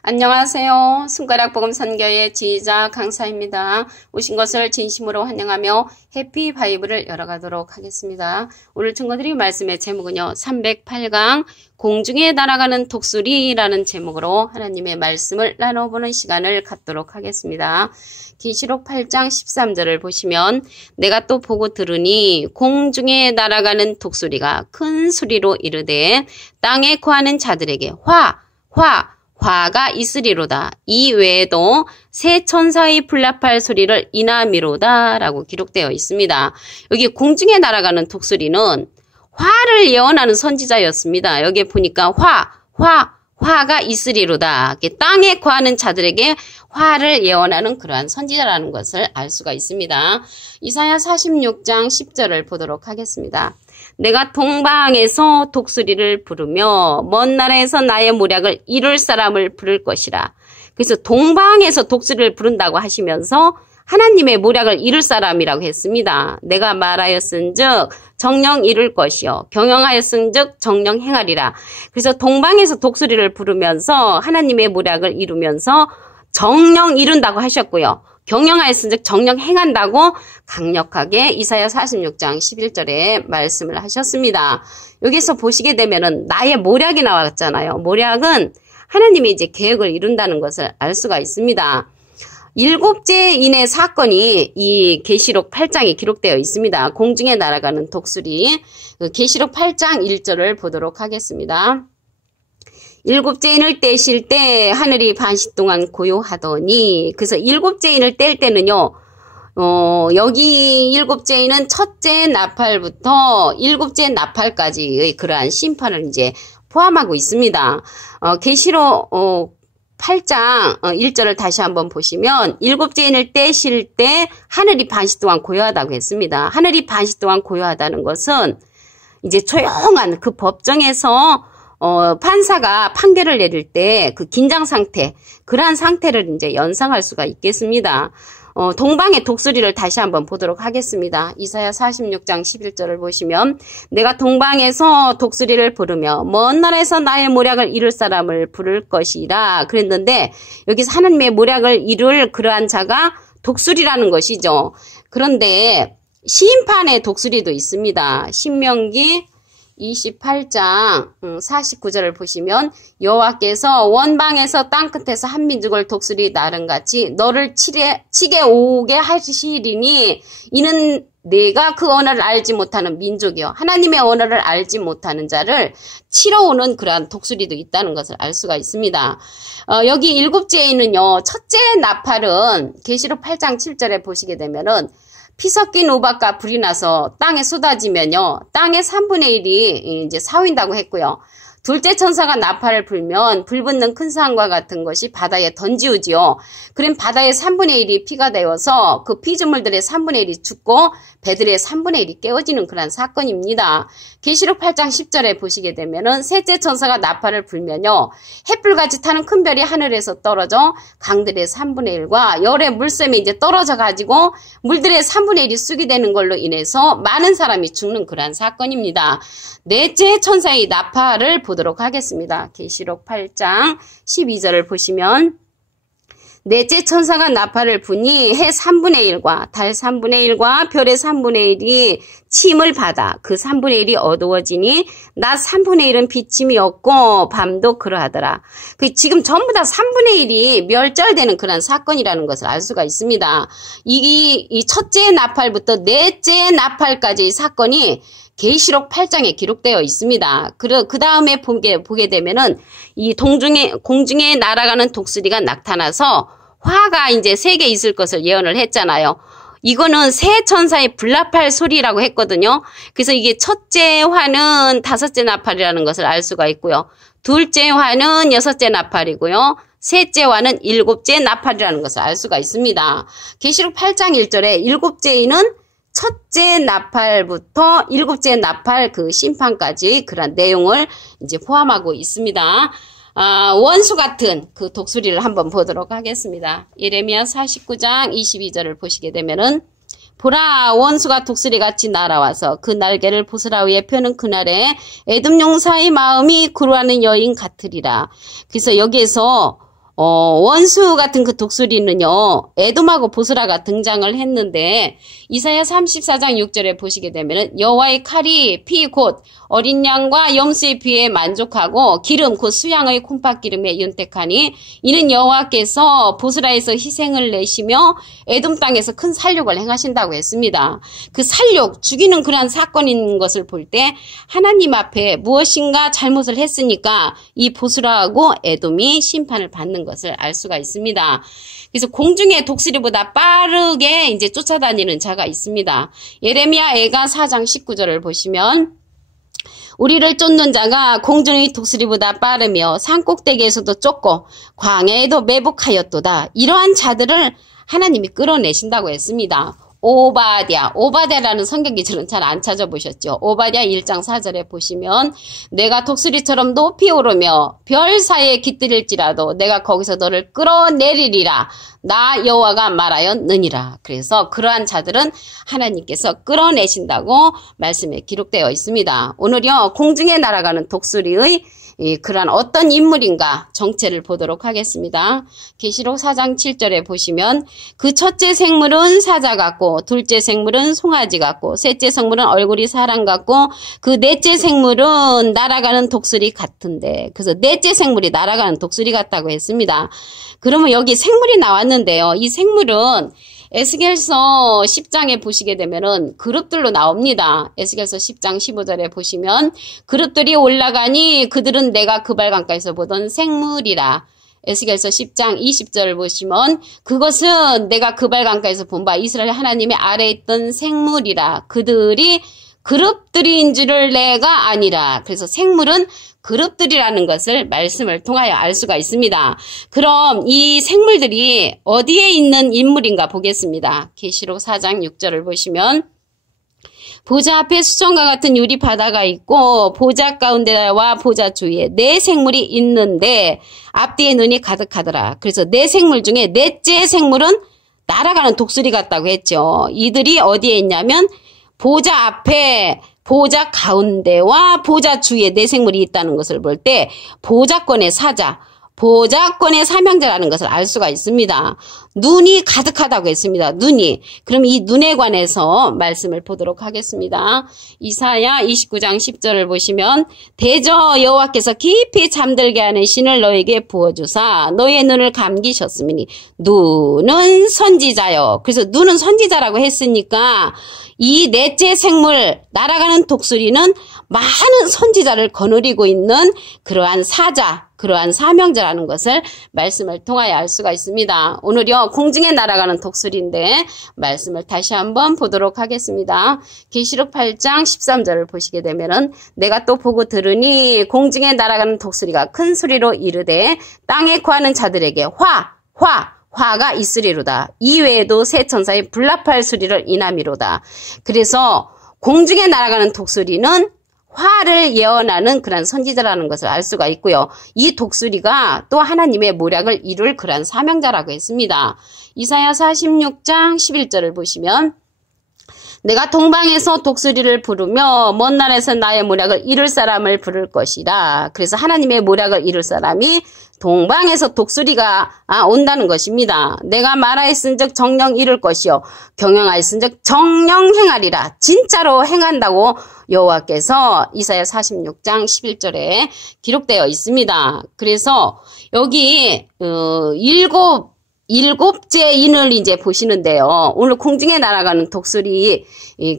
안녕하세요. 손가락복음선교의 지휘자 강사입니다. 오신 것을 진심으로 환영하며 해피 바이블을 열어가도록 하겠습니다. 오늘 증거드릴 말씀의 제목은요. 308강 공중에 날아가는 독수리라는 제목으로 하나님의 말씀을 나눠보는 시간을 갖도록 하겠습니다. 계시록 8장 13절을 보시면 내가 또 보고 들으니 공중에 날아가는 독수리가 큰 소리로 이르되 땅에 거하는 자들에게 화가 있으리로다. 이 외에도 새 천사의 불납할 소리를 이나미로다 라고 기록되어 있습니다. 여기 공중에 날아가는 독수리는 화를 예언하는 선지자였습니다. 여기 보니까 화가 있으리로다. 땅에 거하는 자들에게 화를 예언하는 그러한 선지자라는 것을 알 수가 있습니다. 이사야 46장 10절을 보도록 하겠습니다. 내가 동방에서 독수리를 부르며 먼 나라에서 나의 모략을 이룰 사람을 부를 것이라. 그래서 동방에서 독수리를 부른다고 하시면서 하나님의 모략을 이룰 사람이라고 했습니다. 내가 말하였은즉 정령 이룰 것이요 경영하였은즉 정령 행하리라. 그래서 동방에서 독수리를 부르면서 하나님의 모략을 이루면서 정령 이룬다고 하셨고요. 경영하였은즉 정령 행한다고 강력하게 이사야 46장 11절에 말씀을 하셨습니다. 여기서 보시게 되면은 나의 모략이 나왔잖아요. 모략은 하나님이 이제 계획을 이룬다는 것을 알 수가 있습니다. 7제인의 사건이 이 계시록 8장에 기록되어 있습니다. 공중에 날아가는 독수리. 계시록 8장 1절을 보도록 하겠습니다. 7제인을 떼실 때 하늘이 반시 동안 고요하더니, 그래서 7제인을 뗄 때는요, 여기 7제인은 첫째 나팔부터 7째 나팔까지의 그러한 심판을 이제 포함하고 있습니다. 계시록 8장 1절을 다시 한번 보시면 7제인을 떼실 때 하늘이 반시 동안 고요하다고 했습니다. 하늘이 반시 동안 고요하다는 것은 이제 조용한 그 법정에서 판사가 판결을 내릴 때 그 긴장 상태, 그러한 상태를 이제 연상할 수가 있겠습니다. 동방의 독수리를 다시 한번 보도록 하겠습니다. 이사야 46장 11절을 보시면 내가 동방에서 독수리를 부르며 먼 나라에서 나의 모략을 이룰 사람을 부를 것이라 그랬는데 여기서 하나님의 모략을 이룰 그러한 자가 독수리라는 것이죠. 그런데 시인판의 독수리도 있습니다. 신명기 28장 49절을 보시면 여호와께서 원방에서 땅끝에서 한 민족을 독수리 나른같이 너를 치게 오게 하시리니 이는 내가 그 언어를 알지 못하는 민족이요 하나님의 언어를 알지 못하는 자를 치러 오는 그러한 독수리도 있다는 것을 알 수가 있습니다. 여기 7제인은요 첫째 나팔은 계시록 8장 7절에 보시게 되면은 피 섞인 우박과 불이 나서 땅에 쏟아지면요. 땅의 3분의 1이 이제 사윈다고 했고요. 둘째 천사가 나팔을 불면 불 붙는 큰 상과 같은 것이 바다에 던지우지요. 그럼 바다의 3분의 1이 피가 되어서 그 피조물들의 3분의 1이 죽고 배들의 3분의 1이 깨어지는 그런 사건입니다. 계시록 8장 10절에 보시게 되면은 셋째 천사가 나팔을 불면요. 햇불같이 타는 큰 별이 하늘에서 떨어져 강들의 3분의 1과 열의 물샘이 이제 떨어져 가지고 물들의 3분의 1이 쑥이 되는 걸로 인해서 많은 사람이 죽는 그러한 사건입니다. 넷째 천사의 나팔을 보도록 하겠습니다. 계시록 8장 12절을 보시면 넷째 천사가 나팔을 부니 해 3분의 1과 달 3분의 1과 별의 3분의 1이 침을 받아 그 3분의 1이 어두워지니 낮 3분의 1은 비침이 없고 밤도 그러하더라. 지금 전부 다 3분의 1이 멸절되는 그런 사건이라는 것을 알 수가 있습니다. 이 첫째 나팔부터 넷째 나팔까지의 사건이 계시록 8장에 기록되어 있습니다. 그 다음에 보게 되면은 이 공중에 날아가는 독수리가 나타나서 화가 이제 3개 있을 것을 예언을 했잖아요. 이거는 새 천사의 불납할 소리라고 했거든요. 그래서 이게 첫째 화는 5째 나팔이라는 것을 알 수가 있고요. 둘째 화는 6째 나팔이고요. 셋째 화는 7째 나팔이라는 것을 알 수가 있습니다. 계시록 8장 1절에 7제인은 첫째 나팔부터 7째 나팔 그 심판까지 그런 내용을 이제 포함하고 있습니다. 원수 같은 그 독수리를 한번 보도록 하겠습니다. 예레미야 49장 22절을 보시게 되면은 보라 원수가 독수리같이 날아와서 그 날개를 보스라 위에 펴는 그날에 에돔 용사의 마음이 구루하는 여인 같으리라. 그래서 여기에서 원수 같은 그 독수리는요, 에돔하고 보스라가 등장을 했는데, 이사야 34장 6절에 보시게 되면은, 여호와의 칼이 피 곧 어린 양과 염소의 피에 만족하고, 기름 곧 수양의 콩팥기름에 윤택하니, 이는 여호와께서 보스라에서 희생을 내시며, 에돔 땅에서 큰 살육을 행하신다고 했습니다. 그 살육, 죽이는 그러한 사건인 것을 볼 때, 하나님 앞에 무엇인가 잘못을 했으니까, 이 보스라하고 에돔이 심판을 받는 것을 알 수가 있습니다. 그래서 공중의 독수리보다 빠르게 이제 쫓아다니는 자가 있습니다. 예레미야 애가 4장 19절을 보시면 우리를 쫓는 자가 공중의 독수리보다 빠르며 산꼭대기에서도 쫓고 광야에도 매복하였도다. 이러한 자들을 하나님이 끌어내신다고 했습니다. 오바댜라는 성경 기절은 잘 안 찾아보셨죠. 오바댜 1장 4절에 보시면 내가 독수리처럼 높이 오르며 별 사이에 깃들일지라도 내가 거기서 너를 끌어내리리라. 나 여호와가 말하였느니라. 그래서 그러한 자들은 하나님께서 끌어내신다고 말씀에 기록되어 있습니다. 오늘요 공중에 날아가는 독수리의 그러한 어떤 인물인가 정체를 보도록 하겠습니다. 계시록 4장 7절에 보시면 그 첫째 생물은 사자 같고 둘째 생물은 송아지 같고 셋째 생물은 얼굴이 사람 같고 그 넷째 생물은 날아가는 독수리 같은데 그래서 넷째 생물이 날아가는 독수리 같다고 했습니다. 그러면 여기 생물이 나왔는데요. 이 생물은 에스겔서 10장에 보시게 되면은 그룹들로 나옵니다. 에스겔서 10장 15절에 보시면 그룹들이 올라가니 그들은 내가 그발강가에서 보던 생물이라. 에스겔서 10장 20절을 보시면 그것은 내가 그발강가에서 본 바 이스라엘 하나님의 아래에 있던 생물이라. 그들이 그룹들인 줄을 내가 아니라. 그래서 생물은 그룹들이라는 것을 말씀을 통하여 알 수가 있습니다. 그럼 이 생물들이 어디에 있는 인물인가 보겠습니다. 계시록 4장 6절을 보시면 보좌 앞에 수정과 같은 유리 바다가 있고 보좌 가운데와 보좌 주위에 네 생물이 있는데 앞뒤에 눈이 가득하더라. 그래서 네 생물 중에 넷째 생물은 날아가는 독수리 같다고 했죠. 이들이 어디에 있냐면 보좌 앞에 보좌 가운데와 보좌 주위에 네 생물이 있다는 것을 볼 때 보좌권의 사자, 보좌권의 사명자라는 것을 알 수가 있습니다. 눈이 가득하다고 했습니다. 눈이. 그럼 이 눈에 관해서 말씀을 보도록 하겠습니다. 이사야 29장 10절을 보시면 대저 여호와께서 깊이 잠들게 하는 신을 너에게 부어주사 너의 눈을 감기셨으니 눈은 선지자요. 그래서 눈은 선지자라고 했으니까 이 넷째 생물 날아가는 독수리는 많은 선지자를 거느리고 있는 그러한 사자, 그러한 사명자라는 것을 말씀을 통하여 알 수가 있습니다. 오늘요 공중에 날아가는 독수리인데 말씀을 다시 한번 보도록 하겠습니다. 계시록 8장 13절을 보시게 되면은 내가 또 보고 들으니 공중에 날아가는 독수리가 큰 소리로 이르되 땅에 거하는 자들에게 화가 있으리로다. 이외에도 새 천사의 불납할 소리를 인함이로다. 그래서 공중에 날아가는 독수리는 화를 예언하는 그런 선지자라는 것을 알 수가 있고요. 이 독수리가 또 하나님의 모략을 이룰 그런 사명자라고 했습니다. 이사야 46장 11절을 보시면 내가 동방에서 독수리를 부르며 먼 나라에서 나의 모략을 이룰 사람을 부를 것이라. 그래서 하나님의 모략을 이룰 사람이 동방에서 독수리가 온다는 것입니다. 내가 말하였은즉 정령 이룰 것이요 경영하였은즉 정령 행하리라. 진짜로 행한다고 여호와께서 이사야 46장 11절에 기록되어 있습니다. 그래서 여기 일곱째 인을 이제 보시는데요. 오늘 공중에 날아가는 독수리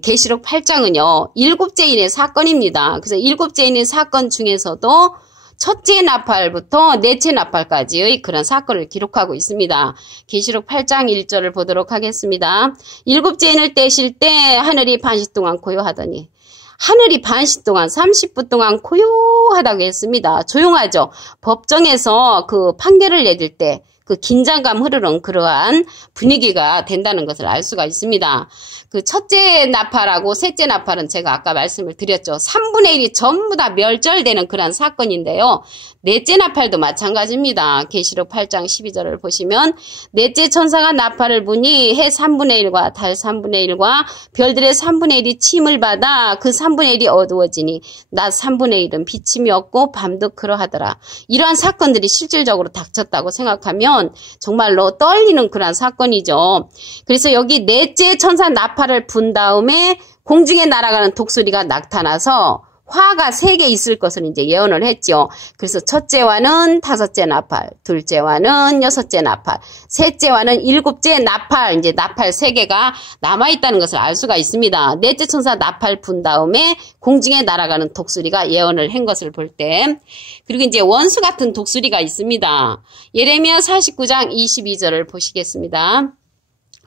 계시록 8장은요. 일곱째 인의 사건입니다. 그래서 일곱째 인의 사건 중에서도 첫째 나팔부터 넷째 나팔까지의 그런 사건을 기록하고 있습니다. 계시록 8장 1절을 보도록 하겠습니다. 일곱째 인을 떼실 때 하늘이 반시 동안 고요하더니 하늘이 반시 동안 30분 동안 고요하다고 했습니다. 조용하죠. 법정에서 그 판결을 내릴 때 그 긴장감 흐르는 그러한 분위기가 된다는 것을 알 수가 있습니다. 그 첫째 나팔하고 셋째 나팔은 제가 아까 말씀을 드렸죠. 3분의 1이 전부 다 멸절되는 그러한 사건인데요. 넷째 나팔도 마찬가지입니다. 계시록 8장 12절을 보시면 넷째 천사가 나팔을 부니 해 3분의 1과 달 3분의 1과 별들의 3분의 1이 침을 받아 그 3분의 1이 어두워지니 낮 3분의 1은 비침이 없고 밤도 그러하더라. 이러한 사건들이 실질적으로 닥쳤다고 생각하면 정말로 떨리는 그러한 사건이죠. 그래서 여기 넷째 천사 나팔을 분 다음에 공중에 날아가는 독수리가 나타나서 화가 3개 있을 것을 이제 예언을 했죠. 그래서 첫째와는 5째 나팔, 둘째와는 6째 나팔, 셋째와는 7째 나팔, 이제 나팔 3개가 남아있다는 것을 알 수가 있습니다. 넷째 천사 나팔 분 다음에 공중에 날아가는 독수리가 예언을 한 것을 볼 때, 그리고 이제 원수 같은 독수리가 있습니다. 예레미야 49장 22절을 보시겠습니다.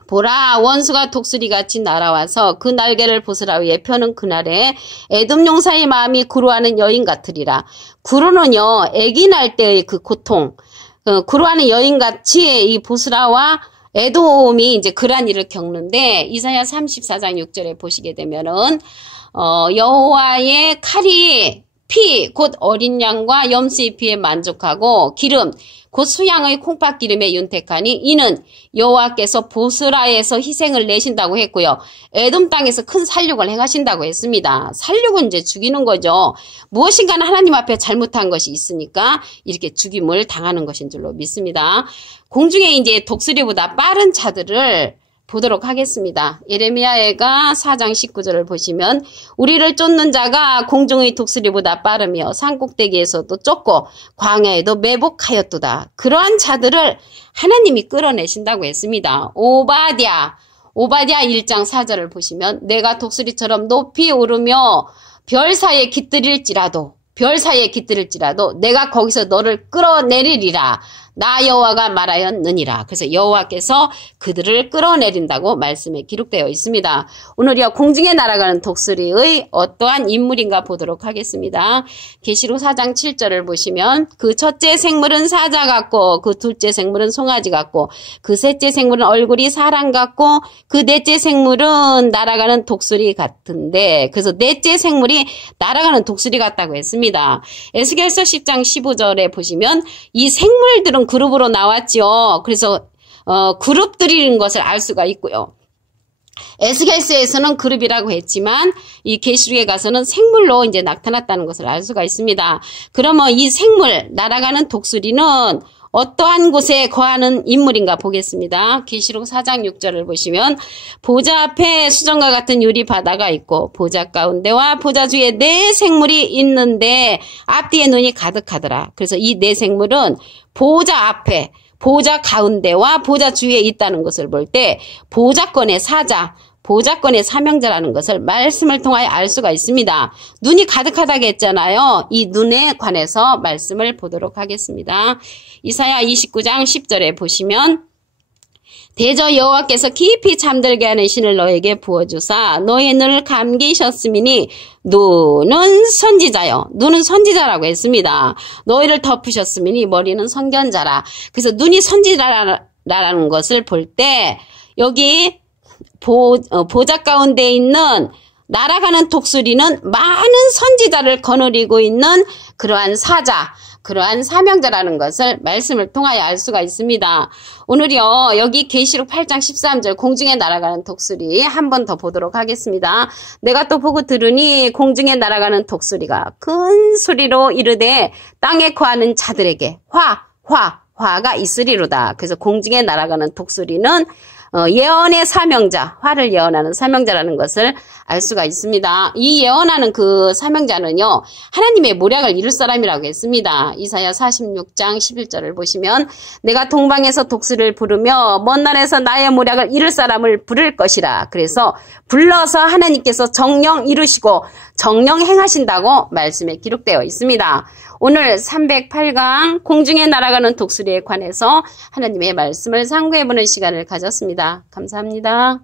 보라, 원수가 독수리같이 날아와서 그 날개를 보스라 위에 펴는 그날에 에돔 용사의 마음이 구루하는 여인 같으리라. 구루는요, 아기 날 때의 그 고통, 구루하는 여인같이 이 보스라와 에돔이 이제 그러한 일을 겪는데, 이사야 34장 6절에 보시게 되면은 여호와의 칼이 피, 곧 어린 양과 염소의 피에 만족하고 기름, 곧 수양의 콩팥기름에 윤택하니 이는 여호와께서 보스라에서 희생을 내신다고 했고요. 에돔 땅에서 큰 살육을 행하신다고 했습니다. 살육은 이제 죽이는 거죠. 무엇인가는 하나님 앞에 잘못한 것이 있으니까 이렇게 죽임을 당하는 것인 줄로 믿습니다. 공중에 이제 독수리보다 빠른 자들을 보도록 하겠습니다. 예레미야가 4장 19절을 보시면 우리를 쫓는 자가 공중의 독수리보다 빠르며 산꼭대기에서도 쫓고 광야에도 매복하였도다. 그러한 자들을 하나님이 끌어내신다고 했습니다. 오바댜 1장 4절을 보시면 내가 독수리처럼 높이 오르며 별 사이에 깃들일지라도 내가 거기서 너를 끌어내리리라. 나 여호와가 말하였느니라. 그래서 여호와께서 그들을 끌어내린다고 말씀에 기록되어 있습니다. 오늘이요 공중에 날아가는 독수리의 어떠한 인물인가 보도록 하겠습니다. 계시록 4장 7절을 보시면 그 첫째 생물은 사자 같고 그 둘째 생물은 송아지 같고 그 셋째 생물은 얼굴이 사람 같고 그 넷째 생물은 날아가는 독수리 같은데, 그래서 넷째 생물이 날아가는 독수리 같다고 했습니다. 에스겔서 10장 15절에 보시면 이 생물들은 그룹으로 나왔죠. 그래서 그룹들인 것을 알 수가 있고요. 에스겔서에서는 그룹이라고 했지만 이 계시록에 가서는 생물로 이제 나타났다는 것을 알 수가 있습니다. 그러면 이 생물, 날아가는 독수리는 어떠한 곳에 거하는 인물인가 보겠습니다. 계시록 4장 6절을 보시면 보좌 앞에 수정과 같은 유리 바다가 있고 보좌 가운데와 보좌 주위에 4생물이 있는데 앞뒤에 눈이 가득하더라. 그래서 이 4생물은 보좌 앞에, 보좌 가운데와 보좌 주위에 있다는 것을 볼 때 보좌권의 사자, 보좌권의 사명자라는 것을 말씀을 통하여 알 수가 있습니다. 눈이 가득하다고 했잖아요. 이 눈에 관해서 말씀을 보도록 하겠습니다. 이사야 29장 10절에 보시면 대저 여호와께서 깊이 잠들게 하는 신을 너에게 부어주사 너의 눈을 감기셨음이니 눈은 선지자요. 눈은 선지자라고 했습니다. 너희를 덮으셨음이니 머리는 선견자라. 그래서 눈이 선지자라는 것을 볼 때 여기 보좌 가운데 있는 날아가는 독수리는 많은 선지자를 거느리고 있는 그러한 사자, 그러한 사명자라는 것을 말씀을 통하여 알 수가 있습니다. 오늘요 여기 계시록 8장 13절 공중에 날아가는 독수리 한 번 더 보도록 하겠습니다. 내가 또 보고 들으니 공중에 날아가는 독수리가 큰 소리로 이르되 땅에 거하는 자들에게 화가 있으리로다. 그래서 공중에 날아가는 독수리는 예언의 사명자, 화를 예언하는 사명자라는 것을 알 수가 있습니다. 이 예언하는 그 사명자는요, 하나님의 모략을 이룰 사람이라고 했습니다. 이사야 46장 11절을 보시면 내가 동방에서 독수리를 부르며 먼 날에서 나의 모략을 이룰 사람을 부를 것이라. 그래서 불러서 하나님께서 정령 이루시고 정령 행하신다고 말씀에 기록되어 있습니다. 오늘 308강 공중에 날아가는 독수리에 관해서 하나님의 말씀을 상고해보는 시간을 가졌습니다. 감사합니다.